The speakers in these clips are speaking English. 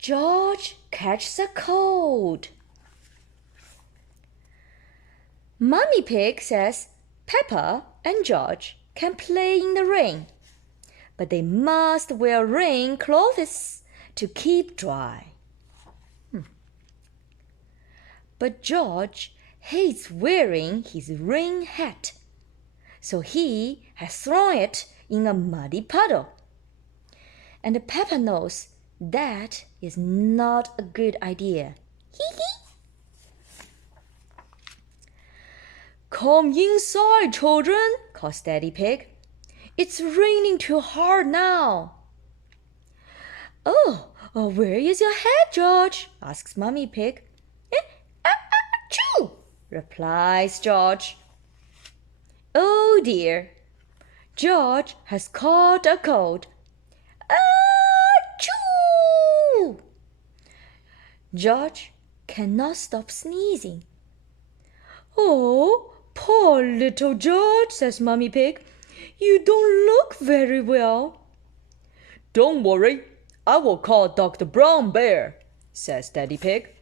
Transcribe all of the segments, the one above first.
George catches a cold. Mummy Pig says Peppa and George can play in the rain, but they must wear rain clothes to keep dry. But George hates wearing his rain hat, so he has thrown it in a muddy puddle. And Peppa knows that is not a good idea. Hee hee! Come inside, children, calls Daddy Pig. It's raining too hard now. Oh, where is your hat, George? Asks Mummy Pig. Achoo! Replies George. Oh dear, George has caught a cold. Achoo! George cannot stop sneezing. Oh, poor little George, says Mummy Pig. You don't look very well. Don't worry, I will call Dr. Brown Bear, says Daddy Pig.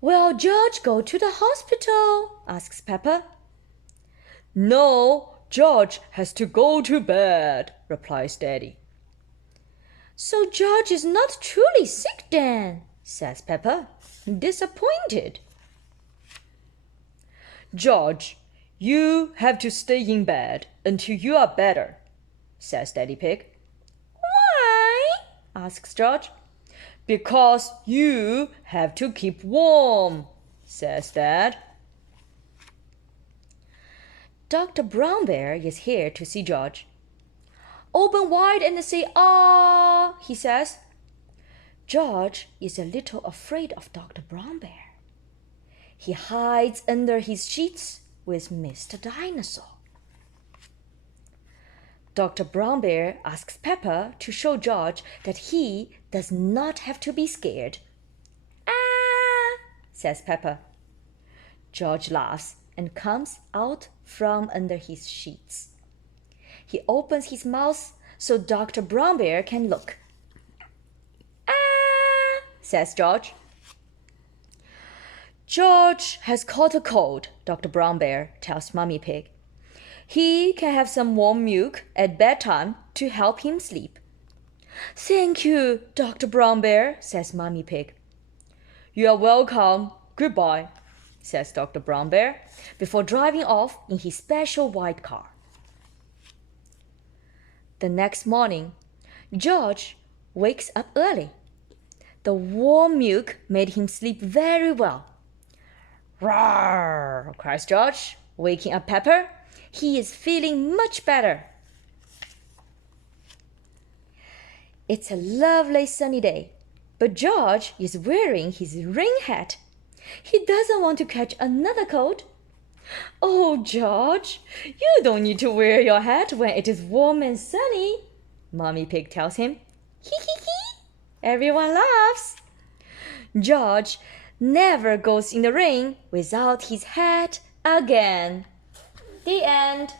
Will George go to the hospital? Asks Peppa. No, George has to go to bed, replies Daddy. So George is not truly sick then, says Peppa, disappointed. George, you have to stay in bed until you are better, says Daddy Pig. Why? Asks George. Because you have to keep warm, says Dad. Dr. Brown Bear is here to see George. Open wide and say, "Ah," he says. George is a little afraid of Dr. Brown Bear. He hides under his sheets with Mr. Dinosaur. Dr. Brown Bear asks Peppa to show George that he does not have to be scared. Ah, says Peppa. George laughs and comes out from under his sheets. He opens his mouth so Dr. Brown Bear can look. Ah, says George. George has caught a cold, Dr. Brown Bear tells Mummy Pig. He can have some warm milk at bedtime to help him sleep. Thank you, Dr. Brown Bear, says Mummy Pig. You are welcome. Goodbye, says Dr. Brown Bear before driving off in his special white car. The next morning, George wakes up early. The warm milk made him sleep very well. Roar, cries George, waking up Peppa. He is feeling much better. It's a lovely sunny day, but George is wearing his rain hat. He doesn't want to catch another cold. Oh, George, you don't need to wear your hat when it is warm and sunny, Mummy Pig tells him. Hee hee hee. Everyone laughs. George never goes in the rain without his hat again. The end.